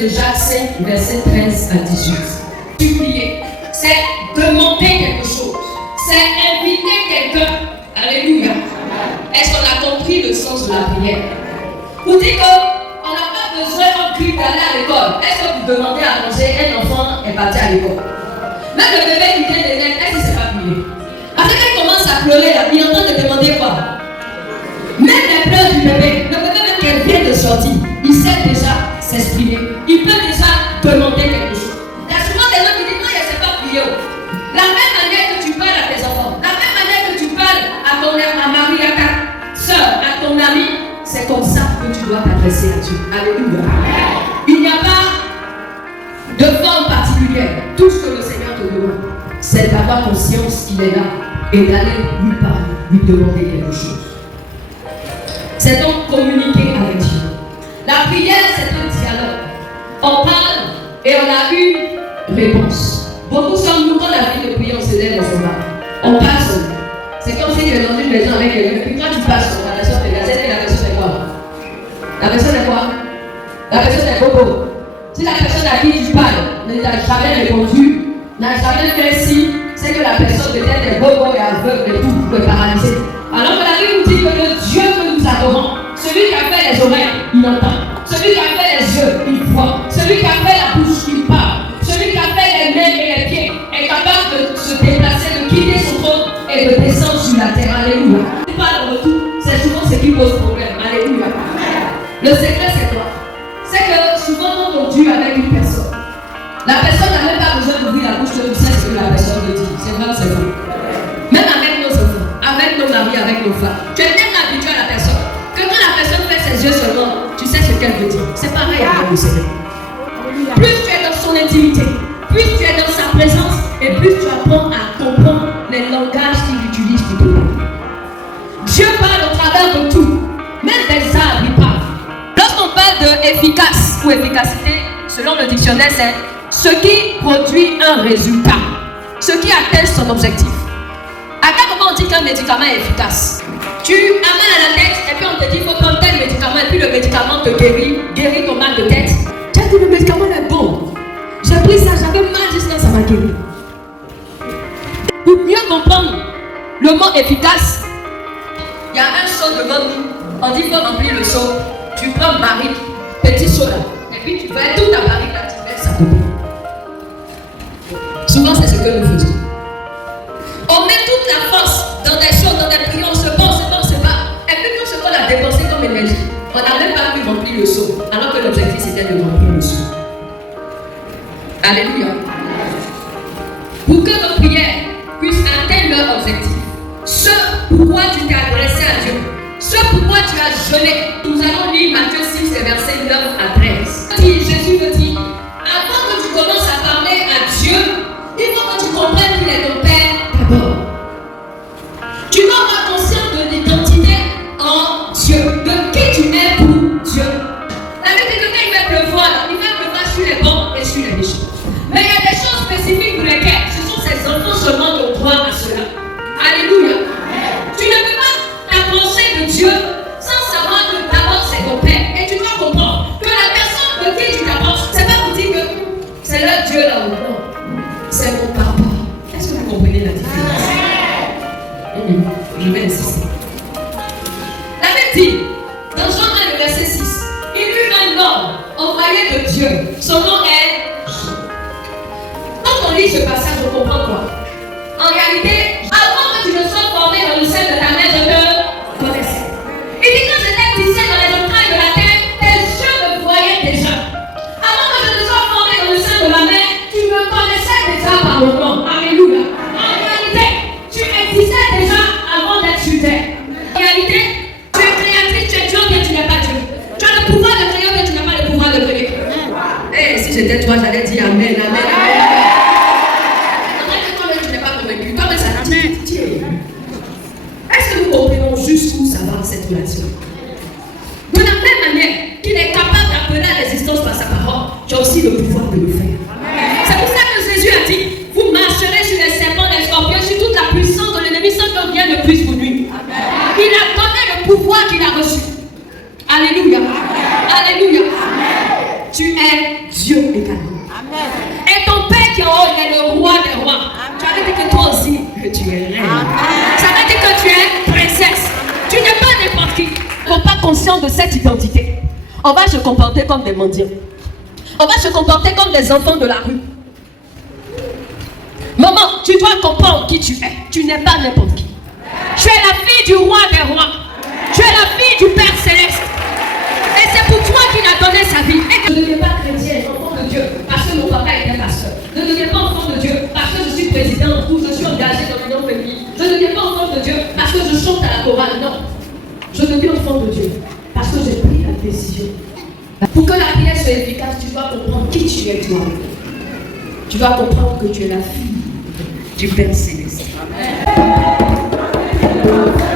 de Jacques 5, versets 13 à 18. Supplier, c'est demander quelque chose. C'est inviter quelqu'un. Alléluia. Est-ce qu'on a compris le sens de la prière? Vous dites qu'on n'a pas besoin en Christ d'aller à l'école. Est-ce que vous demandez à manger, un enfant est parti à l'école? Même le bébé qui vient de naître, est-ce qu'il ne s'est pas plié? Après qu'il commence à pleurer, là, il est en train de demander quoi? Même les pleurs du bébé, le bébé même qu'elle vient de sortir, il sait déjà s'exprimer. Il peut déjà demander quelque chose. Il y a souvent des gens qui disent non, il ne s'est pas plié. La même manière que tu parles à tes enfants, la même manière que tu parles à ton mari, à ta soeur, à ton ami, c'est comme ça que tu dois t'adresser à Dieu. Alléluia. Il n'y a pas de forme particulière. Tout ce que le Seigneur te demande, c'est d'avoir conscience qu'il est là et d'aller lui parler, lui demander quelque chose. C'est donc communiquer avec Dieu. La prière, c'est un dialogue. On parle et on a une réponse. Beaucoup sont nous, quand la vie de prière, on se lève dans son bar. On parle seul. C'est comme si tu es dans une maison avec quelqu'un, puis quand tu passes sur la personne de gazette, la personne c'est quoi? La personne est quoi? La personne est bobo. Si la personne à qui tu parles ne t'a jamais répondu, n'a jamais fait signe, c'est que la personne peut-être est bobo et aveugle et tout, est paralysée. Alors que la Bible nous dit que le Dieu que nous adorons, celui qui a fait les oreilles, il entend. Celui qui a fait les yeux, il voit. Celui qui a fait la bouche, il parle. Celui qui a fait les mains et les pieds est capable de se déplacer, de quitter son trône et de descendre sur la terre. Alléluia. Il parle de tout, c'est souvent ce qui pose problème. Alléluia. Le secret, c'est quoi? C'est que souvent, quand on dure avec une personne, la personne n'a même pas besoin d'ouvrir la bouche que tu sais ce que la personne veut dire. C'est vrai ou c'est faux? Même avec nos enfants, avec nos maris, avec nos femmes. Tu es tellement habitué à la personne que quand la personne fait ses yeux seulement, tu sais ce qu'elle veut dire. C'est pareil avec le Seigneur. Plus tu es dans son intimité, plus tu es dans sa présence, et plus tu apprends à comprendre les langages qu'il utilise pour te parler. Dieu parle au travers de tout, même des arbres, il parle. Lorsqu'on parle de efficace ou efficacité, selon le dictionnaire, c'est ce qui produit un résultat, ce qui atteint son objectif. À quel moment on dit qu'un médicament est efficace? Tu as mal à la tête et puis on te dit qu'il faut prendre tel médicament et puis le médicament te guérit ton mal de tête. Tu as dit le médicament est bon. J'ai pris ça, j'avais mal jusqu'à ça m'a guéri. Pour mieux comprendre le mot efficace, il y a un seau devant nous. On dit qu'il faut remplir le seau. Tu prends barrique, petit seau là, et puis tu fais toute ta barrique là, tu verses à côté. Souvent c'est ce que nous faisons. On met toute la force dans des choses, dans des prières, on se bat. Et puis tout ce qu'on a dépensé comme énergie, on n'a même pas pu remplir le seau, alors que l'objectif c'était de remplir le seau. Alléluia. Pour que nos prières puissent atteindre leur objectif, ce pourquoi tu t'es adressé à Dieu, ce pourquoi tu as jeûné, nous allons lire Matthieu 6, versets 9 à 13. Jésus me dit, avant que tu commences à parler à Dieu, il faut que tu comprennes qu'il est ton Père d'abord. Tu dois avoir conscience de l'identité en Dieu, de qui tu es pour Dieu. La Bible dit que quand il va pleuvoir, il va pleuvoir sur les bons et sur les méchants. Mais il y a des choses spécifiques pour lesquelles ce sont ces enfants seulement qui ont droit à cela. Alléluia. Tu ne peux pas t'approcher de Dieu sans savoir que d'abord c'est ton Père. Et tu dois comprendre que la personne de qui tu t'approches, c'est pas pour dire que c'est leur Dieu là-haut. Non. C'est mon papa. Est-ce que vous comprenez la différence? Je vais insister. La Bible dit, dans Jean 1, verset 6, il eut un homme envoyé de Dieu. Son nom est Jean. Quand on lit ce passage, on comprend quoi? En réalité, avant que tu ne sois formé dans le sein de ta mère, je te connaissais. Il dit quand j'étais tissé dans les entrailles de la terre, tes yeux me voyaient déjà. Avant que je ne sois formé dans le sein de ma mère, tu me connaissais déjà par le nom. Alléluia. En réalité, tu existais déjà avant d'être sur terre. En réalité, tu es créatrice, tu es Dieu, mais tu n'es pas Dieu. Tu as le pouvoir de créer, mais tu n'as pas le pouvoir de créer. Et si j'étais toi, j'allais dire Amen, Amen, Amen. En fait, toi-même, tu n'es pas convaincu. Toi-même, ça dit. Est-ce que vous comprends aussi que tu es reine. Ça veut dire que tu es princesse. Tu n'es pas n'importe qui. On n'est pas conscient de cette identité. On va se comporter comme des mendiants. On va se comporter comme des enfants de la rue. Maman, tu dois comprendre qui tu es. Tu n'es pas n'importe qui. Tu es la fille du roi des rois. Tu es la fille du Père Céleste. Et c'est pour toi qu'il a donné sa vie. Et je ne deviens pas chrétienne, enfant de Dieu, parce que mon papa était pasteur. Je ne deviens pas enfant de Dieu parce que je suis présidente ou je suis engagée dans l'union féminine. Je ne deviens pas enfant de Dieu parce que je chante à la chorale. Non. Je deviens enfant de Dieu parce que j'ai pris la décision. Pour que la prière soit efficace, tu dois comprendre qui tu es toi. Tu dois comprendre que tu es la fille du Père Céleste. Amen.